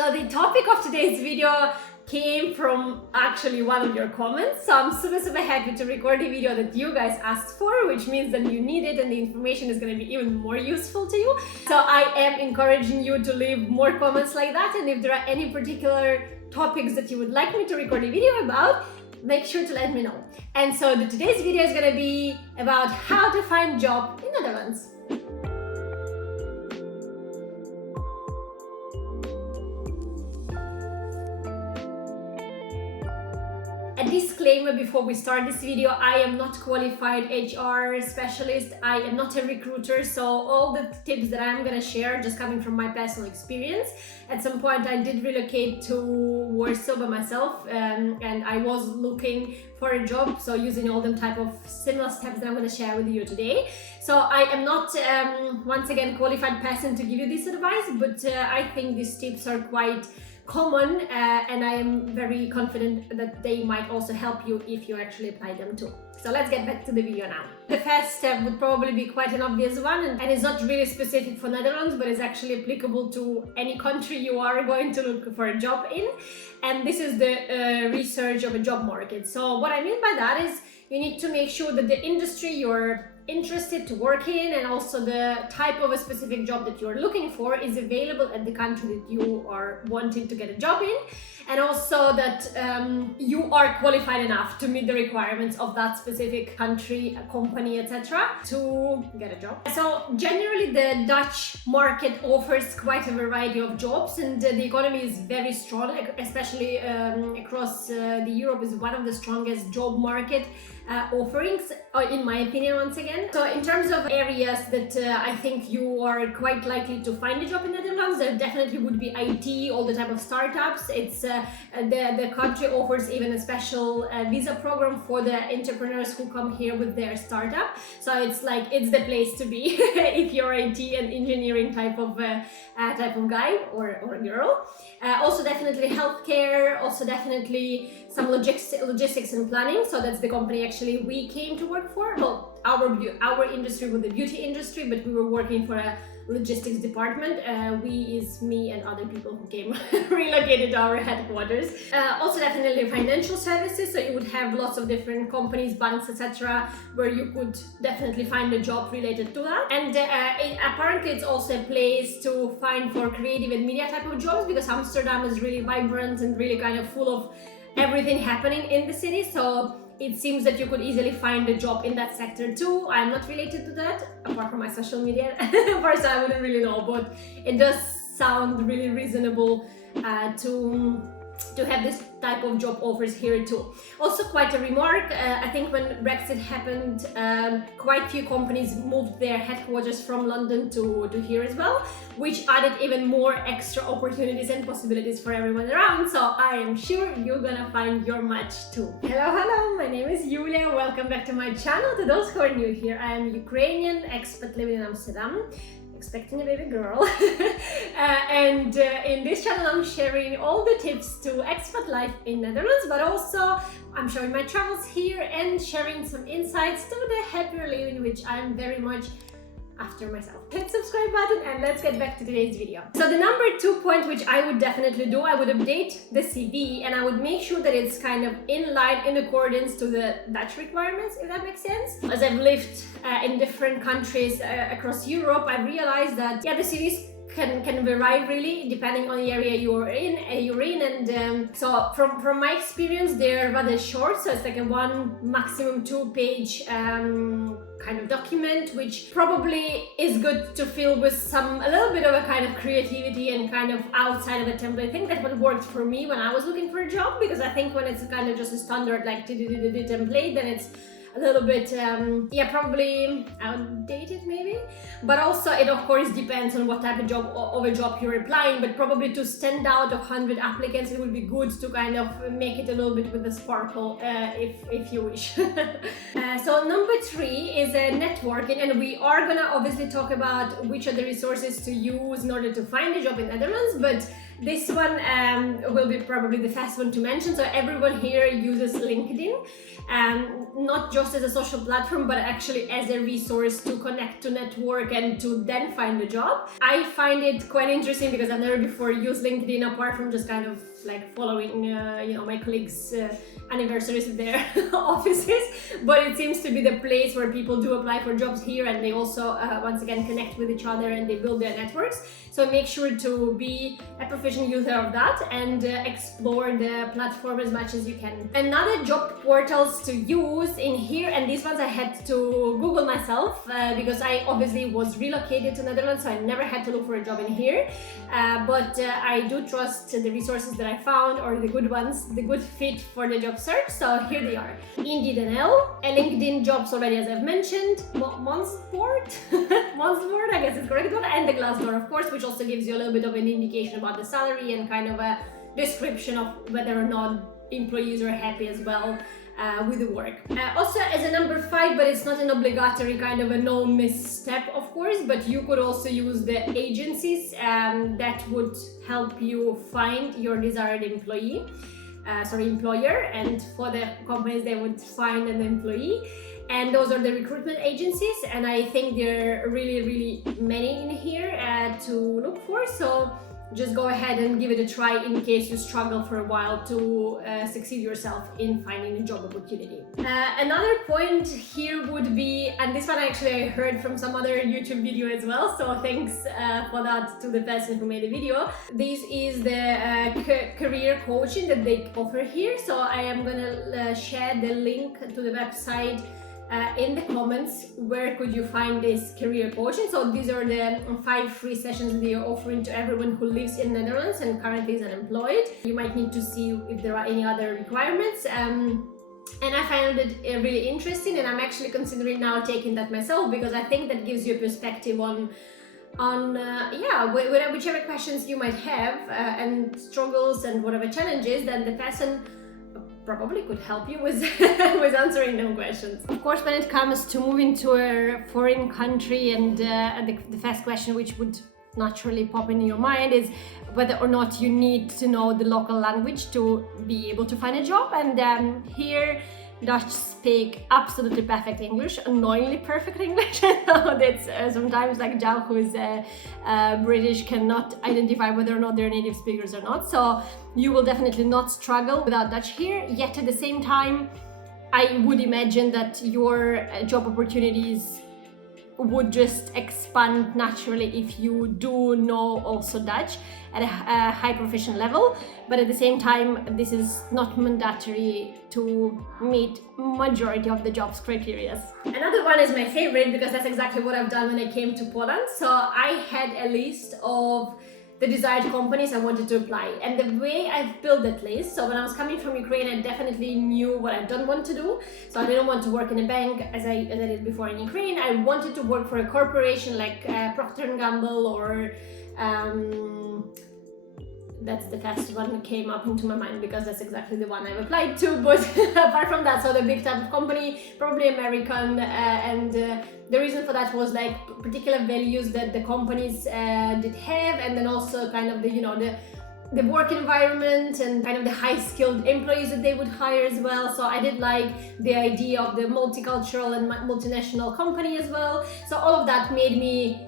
So the topic of today's video came from actually one of your comments. So I'm super happy to record the video that you guys asked for, which means that you need it and the information is going to be even more useful to you. So I am encouraging you to leave more comments like that, and if there are any particular topics that you would like me to record a video about, make sure to let me know. And so today's video is going to be about how to find a job in Netherlands. A disclaimer before we start this video: I am not qualified HR specialist, I am not a recruiter, so all the tips that I'm gonna share are just coming from my personal experience. At some point I did relocate to Warsaw by myself, and I was looking for a job, so using all them type of similar steps that I'm gonna share with you today. So I am not, once again, qualified person to give you this advice, but I think these tips are quite common, and I am very confident that they might also help you if you actually apply them too. So let's get back to the video now. The first step would probably be quite an obvious one, and it's not really specific for Netherlands, but it's actually applicable to any country you are going to look for a job in, and this is the research of a job market. So what I mean by that is you need to make sure that the industry you're interested to work in and also the type of a specific job that you're looking for is available at the country that you are wanting to get a job in, and also that you are qualified enough to meet the requirements of that specific country, company, etc. to get a job. So generally the Dutch market offers quite a variety of jobs, and the economy is very strong, especially across the Europe is one of the strongest job market offerings, in my opinion, once again. So in terms of areas that I think you are quite likely to find a job in Netherlands, there definitely would be IT, all the type of startups. It's the country offers even a special visa program for the entrepreneurs who come here with their startup. So it's like, it's the place to be if you're IT and engineering type of guy or girl. Also definitely healthcare, also definitely some logistics and planning. So that's the company actually we came to work for. Well, our industry was the beauty industry, but we were working for a logistics department. We is me and other people who came relocated to our headquarters. Also definitely financial services, so you would have lots of different companies, banks, etc., where you could definitely find a job related to that. And apparently it's also a place to find for creative and media type of jobs, because Amsterdam is really vibrant and really kind of full of everything happening in the city. So it seems that you could easily find a job in that sector too. I'm not related to that, apart from my social media. First, I wouldn't really know, but it does sound really reasonable to have this type of job offers here too. Also quite a remark, I think when Brexit happened, quite few companies moved their headquarters from London to here as well, which added even more extra opportunities and possibilities for everyone around. So I am sure you're gonna find your match too. Hello, my name is Julia. Welcome back to my channel. To those who are new here, I am Ukrainian expat living in Amsterdam, expecting a baby girl. And in this channel I'm sharing all the tips to expat life in Netherlands, but also I'm showing my travels here and sharing some insights to the happier living, which I'm very much after myself. Hit subscribe button and let's get back to today's video. So the number 2 point which I would definitely do, I would update the CV and I would make sure that it's kind of in line, in accordance to the Dutch requirements, if that makes sense. As I've lived in different countries across Europe, I realized that the CVs can vary really depending on the area you're in, and so from my experience they're rather short, so it's like a 1 maximum 2 page kind of document, which probably is good to fill with a little bit of a kind of creativity and kind of outside of a template. I think that's what worked for me when I was looking for a job, because I think when it's kind of just a standard like template, then it's a little bit probably outdated maybe. But also it of course depends on what type of job you're applying, but probably to stand out of 100 applicants it would be good to kind of make it a little bit with a sparkle, if you wish. So number 3 is networking, and we are gonna obviously talk about which are the resources to use in order to find a job in Netherlands, but This one will be probably the fast one to mention. So everyone here uses LinkedIn, not just as a social platform, but actually as a resource to connect, to network, and to then find a job. I find it quite interesting because I've never before used LinkedIn apart from just kind of like following, you know, my colleagues' anniversaries of their offices, but it seems to be the place where people do apply for jobs here, and they also once again connect with each other and they build their networks. So make sure to be a proficient user of that and explore the platform as much as you can. Another job portals to use in here, and these ones I had to Google myself because I obviously was relocated to Netherlands, so I never had to look for a job in here, but I do trust the resources that I found, or the good ones, the good fit for the job search. So here they are: Indeed NL, LinkedIn jobs already as I've mentioned, Monsterboard, Monsterboard I guess it's the correct one, and the Glassdoor of course, which also gives you a little bit of an indication about the salary and kind of a description of whether or not employees are happy as well with the work. Also as a number 5, but it's not an obligatory kind of a no misstep of course, but you could also use the agencies that would help you find your desired employer, and for the companies they would find an employee. And those are the recruitment agencies, and I think there are really many in here to look for. So just go ahead and give it a try in case you struggle for a while to succeed yourself in finding a job opportunity. Another point here would be, and this one actually I heard from some other YouTube video as well, so thanks for that to the person who made the video. This is the career coaching that they offer here, so I am gonna share the link to the website in the comments. Where could you find this career coaching? So these are the 5 free sessions they are offering to everyone who lives in Netherlands and currently is unemployed. You might need to see if there are any other requirements. And I found it really interesting, and I'm actually considering now taking that myself because I think that gives you a perspective on whichever questions you might have and struggles and whatever challenges, then the person probably could help you with with answering them questions. Of course, when it comes to moving to a foreign country, and the first question which would naturally pop into your mind is whether or not you need to know the local language to be able to find a job. And here Dutch speak absolutely perfect English, annoyingly perfect English. That's sometimes like Jal, who is British, cannot identify whether or not they're native speakers or not. So you will definitely not struggle without Dutch here. Yet at the same time, I would imagine that your job opportunities would just expand naturally if you do know also Dutch at a high proficient level, but at the same time this is not mandatory to meet majority of the job's criteria. Another one is my favorite because that's exactly what I've done when I came to Poland. So I had a list of the desired companies I wanted to apply, and the way I've built that list, so when I was coming from Ukraine I definitely knew what I don't want to do. So I didn't want to work in a bank as I did before in Ukraine. I wanted to work for a corporation like Procter & Gamble, or that's the first one that came up into my mind because that's exactly the one I've applied to. But apart from that, so the big type of company, probably American, and the reason for that was like particular values that the companies did have, and then also kind of the work environment and kind of the high-skilled employees that they would hire as well. So I did like the idea of the multicultural and multinational company as well. So all of that made me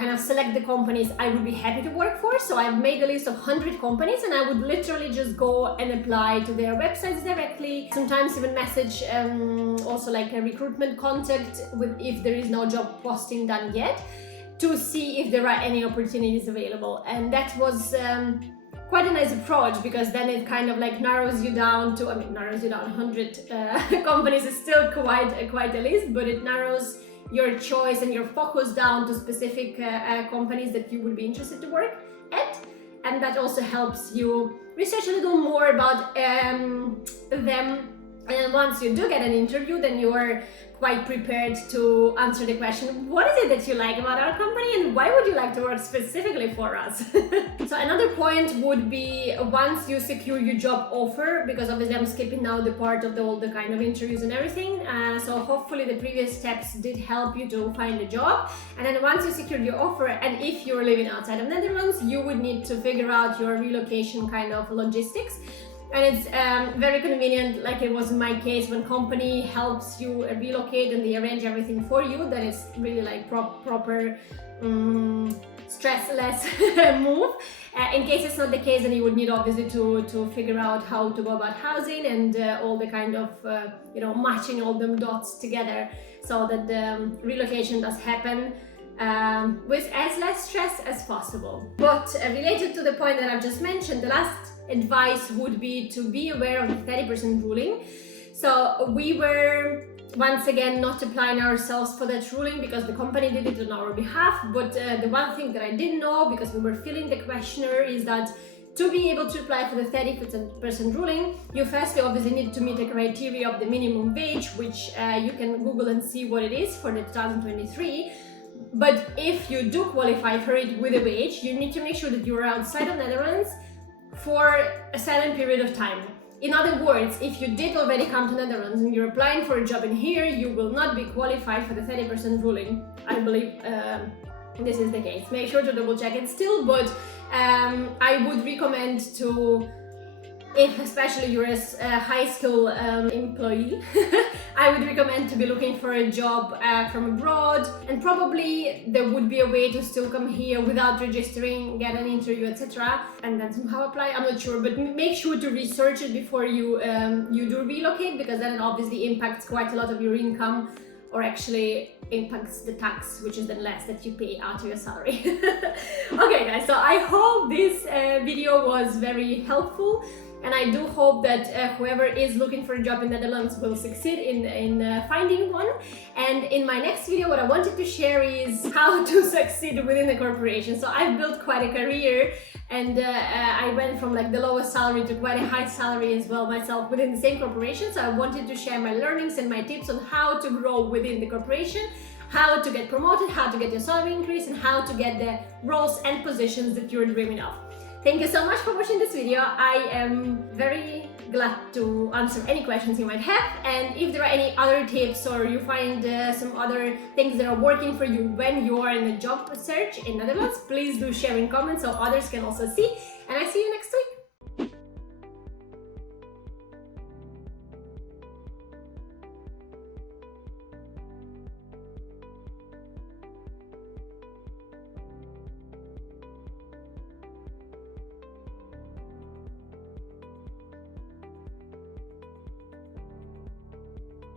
kind of select the companies I would be happy to work for. So I've made a list of 100 companies, and I would literally just go and apply to their websites directly. Sometimes even message also like a recruitment contact with if there is no job posting done yet, to see if there are any opportunities available. And that was quite a nice approach, because then it kind of like narrows you down to, 100 companies is still quite a list, but it narrows your choice and your focus down to specific companies that you would be interested to work at. And that also helps you research a little more about them. And once you do get an interview, then you are quite prepared to answer the question, what is it that you like about our company and why would you like to work specifically for us? So another point would be once you secure your job offer, because obviously I'm skipping now the part of all the kind of interviews and everything, so hopefully the previous steps did help you to find a job. And then once you secured your offer, and if you're living outside of Netherlands, you would need to figure out your relocation kind of logistics. And it's very convenient, like it was in my case, when company helps you relocate and they arrange everything for you, then it's really like proper stressless move. In case it's not the case, then you would need obviously to figure out how to go about housing and all the kind of matching all them dots together so that the relocation does happen with as less stress as possible. But related to the point that I've just mentioned, the last advice would be to be aware of the 30% ruling. So we were once again not applying ourselves for that ruling because the company did it on our behalf, but the one thing that I didn't know, because we were filling the questionnaire, is that to be able to apply for the 30% ruling, you firstly obviously need to meet the criteria of the minimum wage, which you can Google and see what it is for the 2023. But if you do qualify for it with a wage, you need to make sure that you're outside of Netherlands for a certain period of time. In other words, if you did already come to Netherlands and you're applying for a job in here, you will not be qualified for the 30% ruling. I believe this is the case. Make sure to double check it still, but I would recommend to, if especially you're a high school employee, I would recommend to be looking for a job from abroad, and probably there would be a way to still come here without registering, get an interview, etc., and then somehow apply. I'm not sure, but make sure to research it before you do relocate, because then it obviously impacts quite a lot of your income, or actually impacts the tax, which is then less that you pay out of your salary. Okay guys, so I hope this video was very helpful. And I do hope that whoever is looking for a job in Netherlands will succeed in finding one. And in my next video, what I wanted to share is how to succeed within a corporation. So I've built quite a career, and I went from like the lowest salary to quite a high salary as well myself within the same corporation. So I wanted to share my learnings and my tips on how to grow within the corporation, how to get promoted, how to get your salary increase, and how to get the roles and positions that you're dreaming of. Thank you so much for watching this video. I am very glad to answer any questions you might have, and if there are any other tips or you find some other things that are working for you when you are in a job search in Netherlands, please do share in comments so others can also see, and I see you next week.